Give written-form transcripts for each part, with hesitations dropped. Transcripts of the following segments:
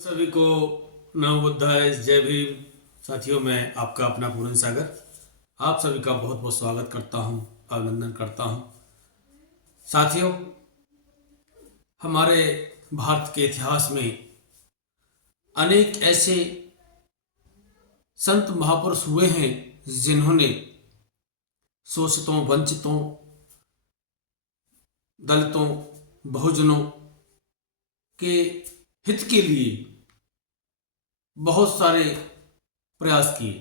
सभी को नमो बुद्धाय, जय भीम। साथियों, मैं आपका अपना पूरन सागर आप सभी का बहुत बहुत स्वागत करता हूं, अभिनंदन करता हूं। साथियों, हमारे भारत के इतिहास में अनेक ऐसे संत महापुरुष हुए हैं जिन्होंने शोषितों, वंचितों, दलितों, बहुजनों के हित के लिए बहुत सारे प्रयास किए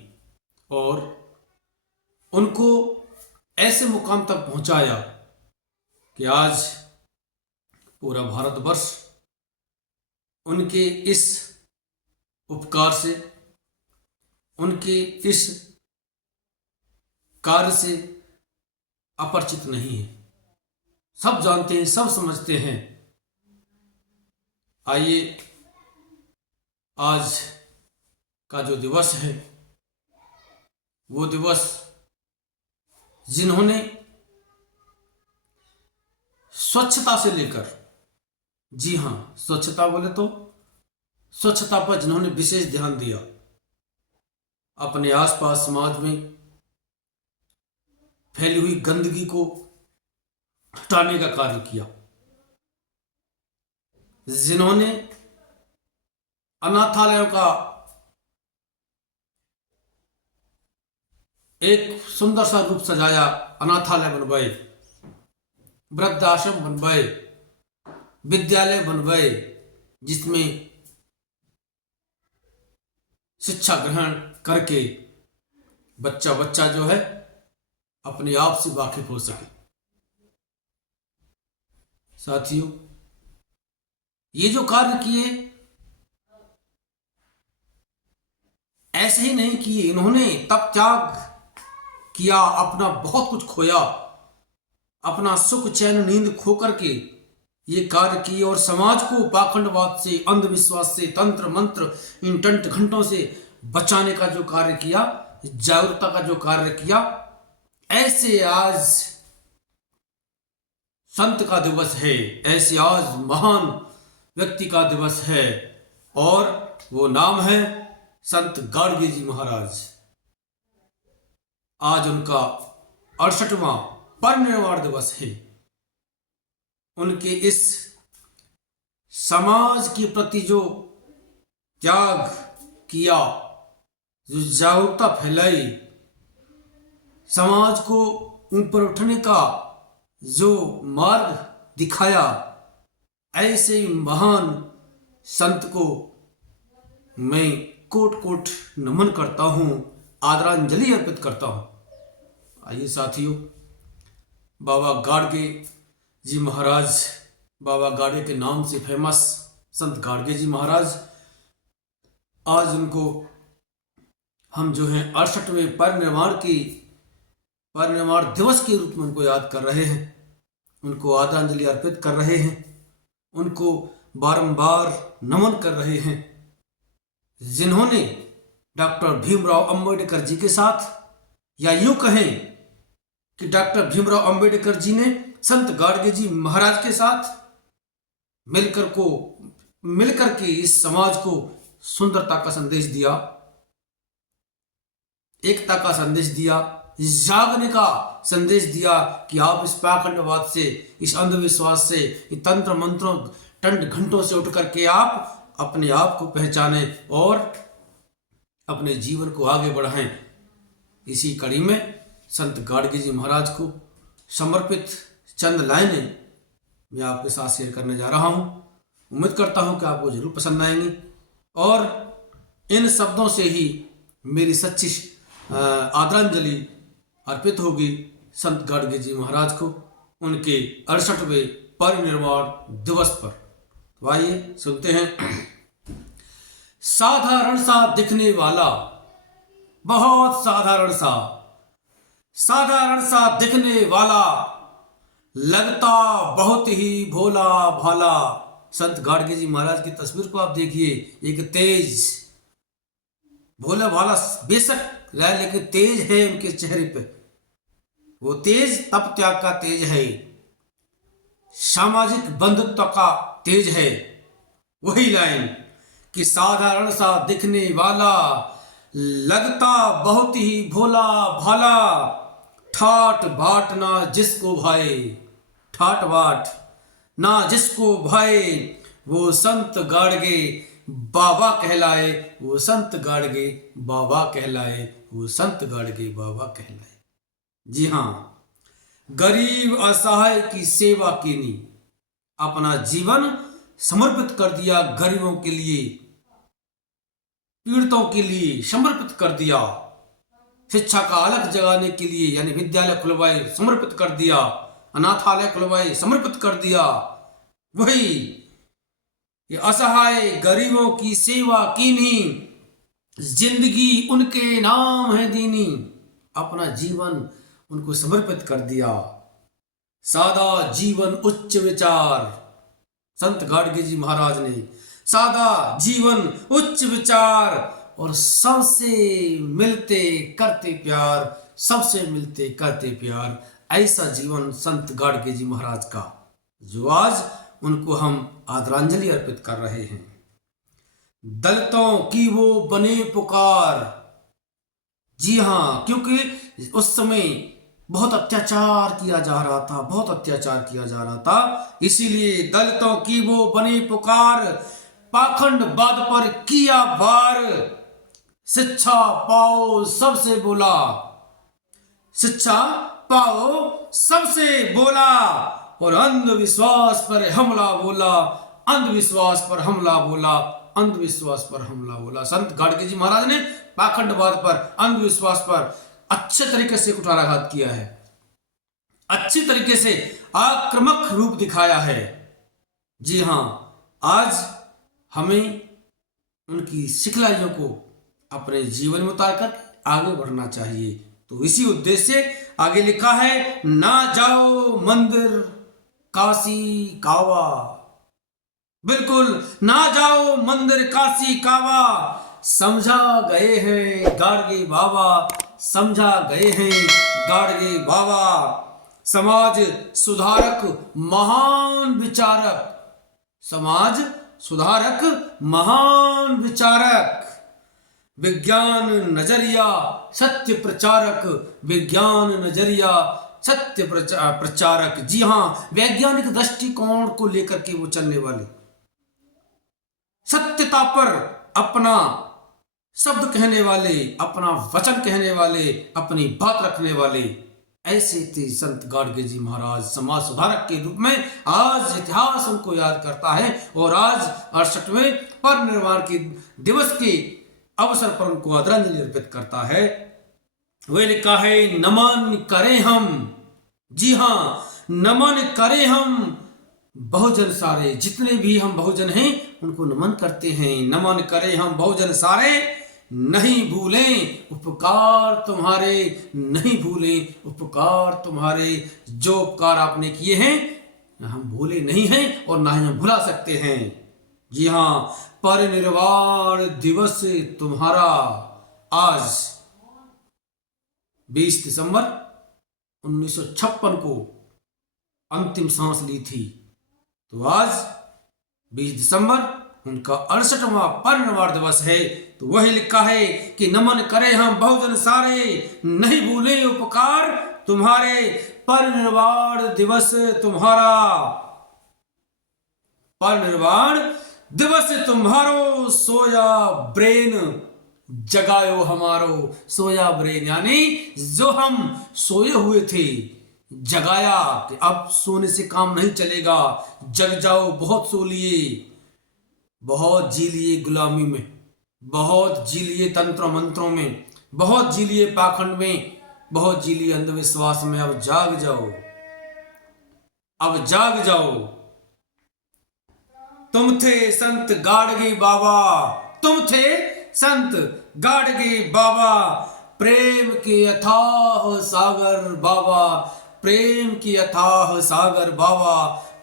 और उनको ऐसे मुकाम तक पहुंचाया कि आज पूरा भारतवर्ष उनके इस उपकार से, उनके इस कार्य से अपरिचित नहीं है। सब जानते हैं, सब समझते हैं। आइए, आज का जो दिवस है वो दिवस जिन्होंने स्वच्छता से लेकर, जी हां, स्वच्छता बोले तो स्वच्छता पर जिन्होंने विशेष ध्यान दिया, अपने आसपास समाज में फैली हुई गंदगी को हटाने का कार्य किया, जिन्होंने अनाथालयों का एक सुंदर सा रूप सजाया, अनाथालय बनवाए, वृद्धाश्रम बनवाए, विद्यालय बनवाए, जिसमें शिक्षा ग्रहण करके बच्चा बच्चा जो है अपने आप से वाकिफ हो सके। साथियों, ये जो कार्य किए ऐसे ही नहीं किए, इन्होंने तप त्याग किया, अपना बहुत कुछ खोया, अपना सुख चैन नींद खो करके ये कार्य किए और समाज को पाखंडवाद से, अंधविश्वास से, तंत्र मंत्र, इन टंट घंटों से बचाने का जो कार्य किया, जागरूकता का जो कार्य किया, ऐसे आज संत का दिवस है, ऐसे आज महान व्यक्ति का दिवस है और वो नाम है संत गाडगे जी महाराज। आज उनका 68वां परिनिर्वाण दिवस है। उनके इस समाज के प्रति जो त्याग किया, जो जागरूकता फैलाई, समाज को ऊपर उठने का जो मार्ग दिखाया, ऐसे महान संत को मैं कोट कोट नमन करता हूं, आदरांजलि अर्पित करता हूं। आइए साथियों, बाबा गाडगे जी महाराज, बाबा गाडगे के नाम से फेमस संत गाडगे जी महाराज, आज उनको हम जो है 68वें परिनिर्वाण दिवस के रूप में उनको याद कर रहे हैं, उनको आदरांजलि अर्पित कर रहे हैं, उनको बारंबार नमन कर रहे हैं, जिन्होंने डॉक्टर भीमराव अंबेडकर जी के साथ, या यूं कहें कि डॉक्टर भीमराव अंबेडकर जी ने संत गाडगे जी महाराज के साथ मिलकर के इस समाज को सुंदरता का संदेश दिया, एकता का संदेश दिया, जागने का संदेश दिया कि आप इस पाखंडवाद से, इस अंधविश्वास से, इस तंत्र मंत्रों, टंट घंटों से उठ करके आप अपने आप को पहचाने और अपने जीवन को आगे बढ़ाएं। इसी कड़ी में संत गाडगे जी महाराज को समर्पित चंद लाइनें मैं आपके साथ शेयर करने जा रहा हूं। उम्मीद करता हूं कि आपको जरूर पसंद आएंगी और इन शब्दों से ही मेरी सच्ची आदरांजलि अर्पित होगी संत गाडगे जी महाराज को, उनके 68वें परिनिर्वाण दिवस पर। तो आइए सुनते हैं। साधारण सा दिखने वाला, बहुत साधारण सा दिखने वाला, लगता बहुत ही भोला भाला। संत गाडगे जी महाराज की तस्वीर को आप देखिए, एक तेज, भोला भाला बेशक रहा लेकिन तेज है उनके चेहरे पे। वो तेज तप त्याग का तेज है, सामाजिक बंधुत्व का तेज है। वही लाइन कि साधारण सा दिखने वाला लगता बहुत ही भोला भाला, ठाट बाट ना जिसको भाए, ठाट बाट ना जिसको भाए, वो संत गाड़गे बाबा कहलाए, वो संत गाड़गे बाबा कहलाए, वो संत गाड़गे बाबा कहलाए। जी हाँ, गरीब असहाय की सेवा कीनी, अपना जीवन समर्पित कर दिया, गरीबों के लिए, पीड़ितों के लिए समर्पित कर दिया, शिक्षा का अलग जगाने के लिए यानी विद्यालय खुलवाए, समर्पित कर दिया, अनाथालय खुलवाए, समर्पित कर दिया। वही ये असहाय गरीबों की सेवा कीनी, जिंदगी उनके नाम है दीनी, अपना जीवन उनको समर्पित कर दिया। सादा जीवन उच्च विचार, संत गाडगे जी महाराज ने सादा जीवन उच्च विचार और सबसे मिलते करते प्यार, सबसे मिलते करते प्यार, ऐसा जीवन संत गाडगे जी महाराज का, जो आज उनको हम आदरांजलि अर्पित कर रहे हैं। दलितों की वो बने पुकार, जी हाँ, क्योंकि उस समय बहुत अत्याचार किया जा रहा था, बहुत अत्याचार किया जा रहा था, इसीलिए दलितों की वो बनी पुकार, पाखंडवाद पर किया भार, शिक्षा पाओ सबसे बोला, शिक्षा पाओ सबसे बोला, और अंधविश्वास पर हमला बोला, अंधविश्वास पर हमला बोला, अंधविश्वास पर हमला बोला। संत गाडगे जी महाराज ने पाखंडवाद पर, अंधविश्वास पर अच्छे तरीके से कुठाराघात किया है, अच्छी तरीके से आक्रामक रूप दिखाया है। जी हाँ, आज हमें उनकी सिखलाइयों को अपने जीवन में उतारकर आगे बढ़ना चाहिए। तो इसी उद्देश्य से आगे लिखा है, ना जाओ मंदिर काशी कावा, बिल्कुल ना जाओ मंदिर काशी कावा, समझा गए हैं गाडगे बाबा, समझा गए हैं गाडगे बाबा, समाज सुधारक महान विचारक, समाज सुधारक महान विचारक, विज्ञान नजरिया सत्य प्रचारक, विज्ञान नजरिया सत्य प्रचारक। जी हाँ, वैज्ञानिक दृष्टिकोण को लेकर के वो चलने वाले, सत्यता पर अपना शब्द कहने वाले, अपना वचन कहने वाले, अपनी बात रखने वाले, ऐसे थे संत गाडगे जी महाराज। समाज सुधारक के रूप में आज इतिहास उनको याद करता है और आज 68वें परिनिर्वाण के दिवस के अवसर पर उनको आदरांजलि अर्पित करता है। वे लिखा है, नमन करें हम, जी हाँ, नमन करें हम बहुजन सारे, जितने भी हम बहुजन हैं उनको नमन करते हैं। नमन करें हम बहुजन सारे, नहीं भूलें उपकार तुम्हारे, नहीं भूलें उपकार तुम्हारे, जो उपकार आपने किए हैं हम भूले नहीं हैं और ना ही हम भुला सकते हैं। जी हाँ, परिनिर्वाण दिवस तुम्हारा, आज 20 दिसंबर 1956 को अंतिम सांस ली थी, तो आज 20 दिसंबर उनका 68वां परिनिर्वाण दिवस है। तो वही लिखा है कि नमन करें हम बहुजन सारे, नहीं भूले उपकार तुम्हारे, परिनिर्वाण दिवस तुम्हारा, परिनिर्वाण दिवस तुम्हारो, सोया ब्रेन जगायो हमारो, सोया ब्रेन यानी जो हम सोए हुए थे जगाया कि अब सोने से काम नहीं चलेगा, जग जाओ, बहुत सो लिए, बहुत जी लिए गुलामी में, बहुत जी लिए तंत्र मंत्रों में, बहुत जी लिए पाखंड में, बहुत जी लिए अंधविश्वास में, अब जाग जाओ, अब जाग जाओ। तुम थे संत गाडगे बाबा, तुम थे संत गाडगे बाबा, प्रेम के अथाह सागर बाबा, प्रेम के अथाह सागर बाबा,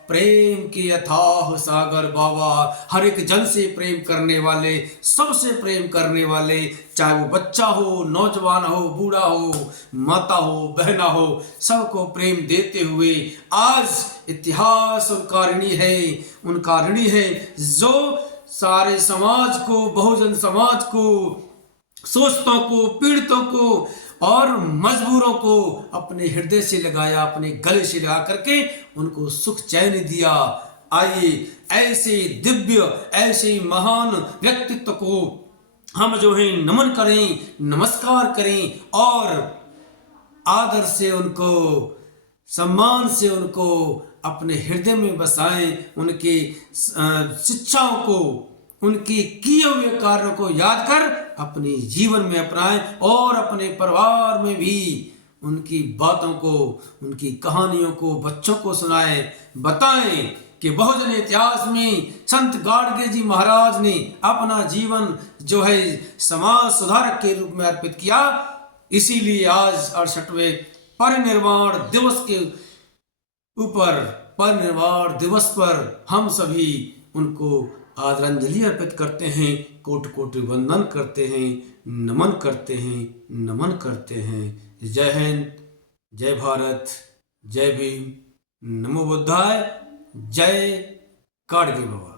प्रेम के अथाह सागर बाबा। हर एक जन से प्रेम करने वाले, सबसे प्रेम करने वाले, चाहे वो बच्चा हो, नौजवान हो, बूढ़ा हो, माता हो, बहना हो, सबको प्रेम देते हुए आज इतिहास उनका ऋणी है, उनका ऋणी है जो सारे समाज को, बहुजन समाज को, शोषितों को, पीड़ितों को और मजबूरों को अपने हृदय से लगाया, अपने गले से लगा करके उनको सुख चैन दिया। आइए ऐसे दिव्य, ऐसे महान व्यक्तित्व को हम जो है नमन करें, नमस्कार करें और आदर से उनको, सम्मान से उनको अपने हृदय में बसाएं। उनकी शिक्षाओं को, उनके किए हुए कार्यों को याद कर अपने जीवन में अपनाएं और अपने परिवार में भी उनकी बातों को, उनकी कहानियों को बच्चों को सुनाएं, बताएं कि बहुजन इतिहास में संत गाडगे जी महाराज ने अपना जीवन जो है समाज सुधारक के रूप में अर्पित किया। इसीलिए आज 68वें परिनिर्वाण दिवस के ऊपर, परिनिर्वाण दिवस पर हम सभी उनको आदरांजलि अर्पित करते हैं, कोटि कोटि वंदन करते हैं, नमन करते हैं, नमन करते हैं। जय हिंद, जय भारत, जय भीम, नमो बुद्धाय, जय गाडगे बाबा।